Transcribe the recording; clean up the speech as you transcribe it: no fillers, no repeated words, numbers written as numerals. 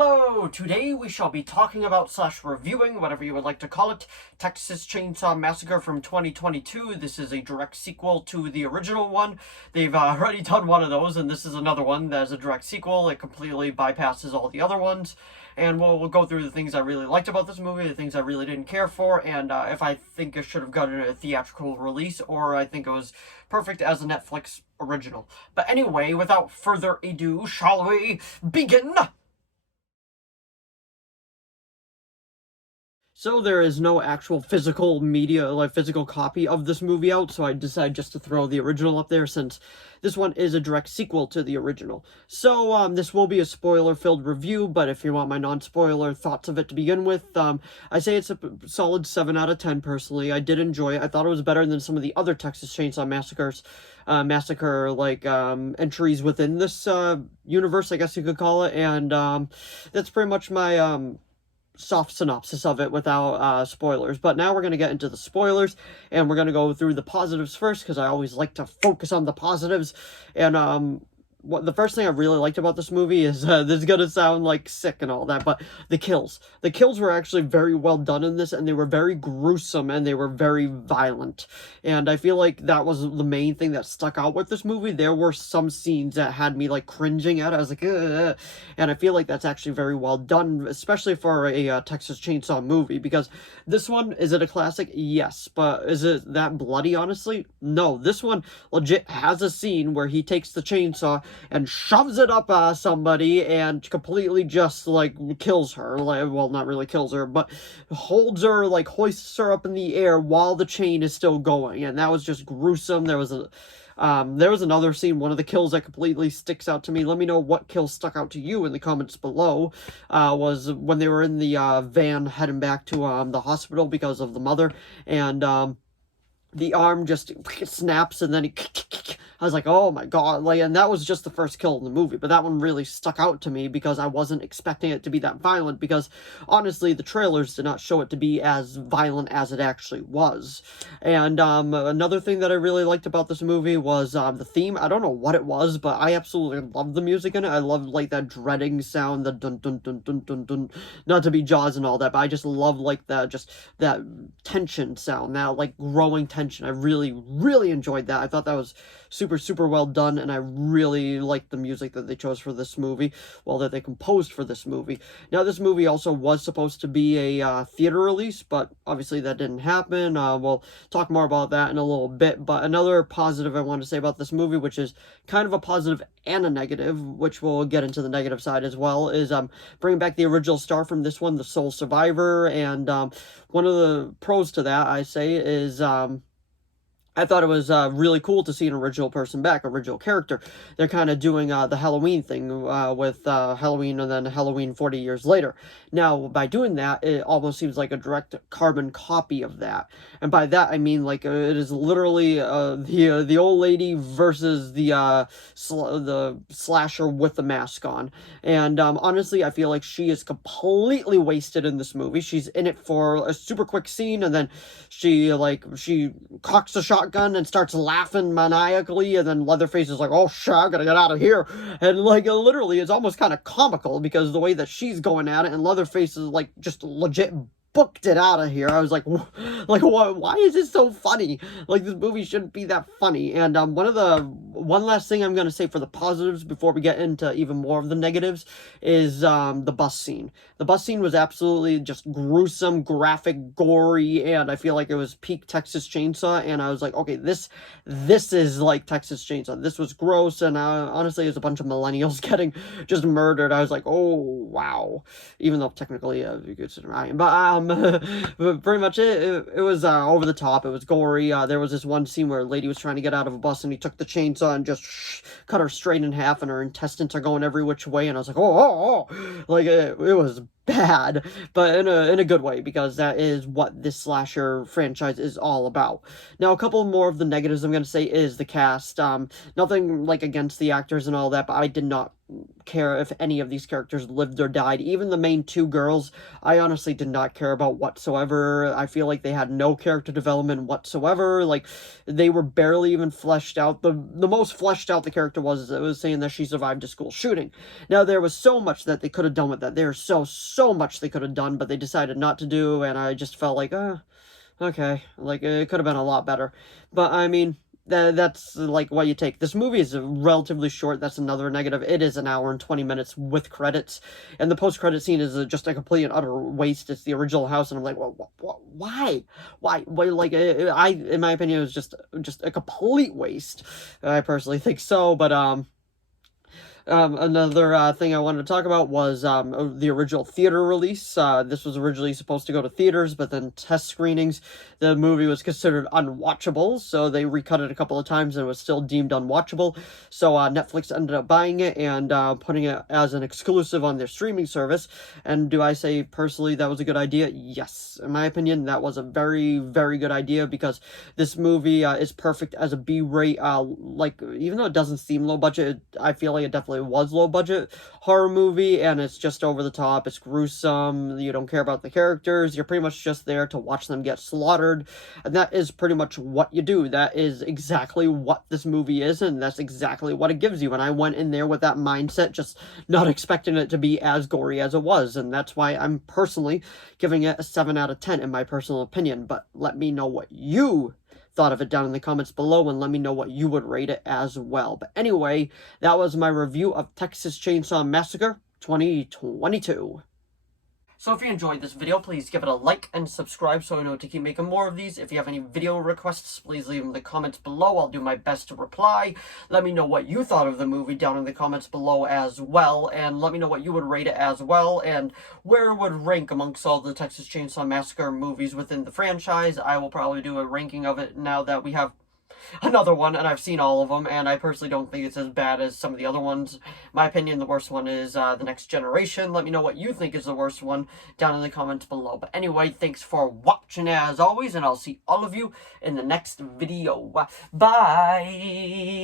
Hello! Today we shall be talking about / reviewing, whatever you would like to call it, Texas Chainsaw Massacre from 2022. This is a direct sequel to the original one. They've already done one of those, and this is another one that is a direct sequel. It completely bypasses all the other ones. And we'll go through the things I really liked about this movie, the things I really didn't care for, and if I think it should have gotten a theatrical release, or I think it was perfect as a Netflix original. But anyway, without further ado, shall we begin? So there is no actual physical media, like physical copy of this movie out, so I decided just to throw the original up there since this one is a direct sequel to the original. So this will be a spoiler-filled review, but if you want my non-spoiler thoughts of it to begin with, I say it's a solid 7 out of 10 personally. I did enjoy it. I thought it was better than some of the other Texas Chainsaw Massacre entries within this universe, I guess you could call it, and that's pretty much my soft synopsis of it without spoilers. But now we're going to get into the spoilers, and we're going to go through the positives first, because I always like to focus on the positives. And what the first thing I really liked about this movie is, this is going to sound like sick and all that, but the kills. The kills were actually very well done in this, and they were very gruesome, and they were very violent. And I feel like that was the main thing that stuck out with this movie. There were some scenes that had me, like, cringing at it. I was like, ugh. And I feel like that's actually very well done, especially for a Texas Chainsaw movie, because this one, is it a classic? Yes. But is it that bloody, honestly? No. This one legit has a scene where he takes the chainsaw and shoves it up somebody and completely just, like, kills her. Like, well, not really kills her, but holds her, like, hoists her up in the air while the chain is still going. And that was just gruesome. There was another scene, one of the kills that completely sticks out to me. Let me know what kill stuck out to you in the comments below. Was when they were in the van heading back to the hospital because of the mother, and the arm just snaps, and then I was like, oh my god, like, and that was just the first kill in the movie, but that one really stuck out to me because I wasn't expecting it to be that violent, because honestly, the trailers did not show it to be as violent as it actually was. And another thing that I really liked about this movie was the theme. I don't know what it was, but I absolutely loved the music in it. I loved, like, that dreading sound, the dun dun dun dun dun dun, not to be Jaws and all that, but I just love, like, that tension sound, that, like, growing tension. I really, really enjoyed that. I thought that was super well done, and I really liked the music that they chose for this movie, well, that they composed for this movie. Now, this movie also was supposed to be a theater release, but obviously that didn't happen. We'll talk more about that in a little bit, but another positive I want to say about this movie, which is kind of a positive and a negative, which we'll get into the negative side as well, is bringing back the original star from this one, the sole survivor. And one of the pros to that, I say, is I thought it was really cool to see an original person back, original character. They're kind of doing the Halloween thing with Halloween and then Halloween 40 years later. Now, by doing that, it almost seems like a direct carbon copy of that. And by that, I mean, like, it is literally the old lady versus the slasher with the mask on. And honestly, I feel like she is completely wasted in this movie. She's in it for a super quick scene, and then she cocks a shotgun and starts laughing maniacally, and then Leatherface is like, oh shit, I gotta get out of here. And, like, literally, it's almost kind of comical because the way that she's going at it, and Leatherface is, like, just legit booked it out of here. I was like, why is this so funny? Like, this movie shouldn't be that funny. And one last thing I'm going to say for the positives before we get into even more of the negatives is the bus scene. The bus scene was absolutely just gruesome, graphic, gory, and I feel like it was peak Texas Chainsaw, and I was like, okay, this is like Texas Chainsaw. This was gross, and honestly, it was a bunch of millennials getting just murdered. I was like, oh, wow. Even though technically, you could sit around, but but pretty much it was over the top. It was gory. There was this one scene where a lady was trying to get out of a bus, and he took the chainsaw and just cut her straight in half, and her intestines are going every which way, and I was like, oh. Like, it was bad, but in a good way, because that is what this slasher franchise is all about. Now, a couple more of the negatives I'm going to say is the cast. Nothing, like, against the actors and all that, but I did not care if any of these characters lived or died. Even the main two girls, I honestly did not care about whatsoever. I feel like they had no character development whatsoever. Like, they were barely even fleshed out. The most fleshed out the character was, it was saying that she survived a school shooting. Now, there was so much that they could have done with that. There's so much they could have done, but they decided not to do, and I just felt like, okay, like, it could have been a lot better. But, I mean, that's like what you take. This movie is relatively short. That's another negative. It is an hour and 20 minutes with credits, and the post-credit scene is just a complete and utter waste. It's the original house, and I'm like, well, why? Why? Like, in my opinion, it was just a complete waste. I personally think so, but another thing I wanted to talk about was the original theater release. This was originally supposed to go to theaters, but then test screenings, the movie was considered unwatchable, so they recut it a couple of times and it was still deemed unwatchable. So Netflix ended up buying it and putting it as an exclusive on their streaming service. And do I say personally that was a good idea? Yes. In my opinion, that was a very, very good idea, because this movie is perfect as a B-rate, like, even though it doesn't seem low budget, I feel like it definitely was low budget horror movie, and it's just over the top, it's gruesome, you don't care about the characters, you're pretty much just there to watch them get slaughtered, and that is pretty much what you do. That is exactly what this movie is, and that's exactly what it gives you, and I went in there with that mindset, just not expecting it to be as gory as it was, and that's why I'm personally giving it a 7 out of 10 in my personal opinion. But let me know what you thought of it down in the comments below, and let me know what you would rate it as well. But anyway, that was my review of Texas Chainsaw Massacre 2022. So if you enjoyed this video, please give it a like and subscribe so I know to keep making more of these. If you have any video requests, please leave them in the comments below. I'll do my best to reply. Let me know what you thought of the movie down in the comments below as well, and let me know what you would rate it as well, and where it would rank amongst all the Texas Chainsaw Massacre movies within the franchise. I will probably do a ranking of it now that we have another one, and I've seen all of them, and I personally don't think it's as bad as some of the other ones. In my opinion, the worst one is The Next Generation. Let me know what you think is the worst one down in the comments below. But anyway, thanks for watching as always, and I'll see all of you in the next video. Bye!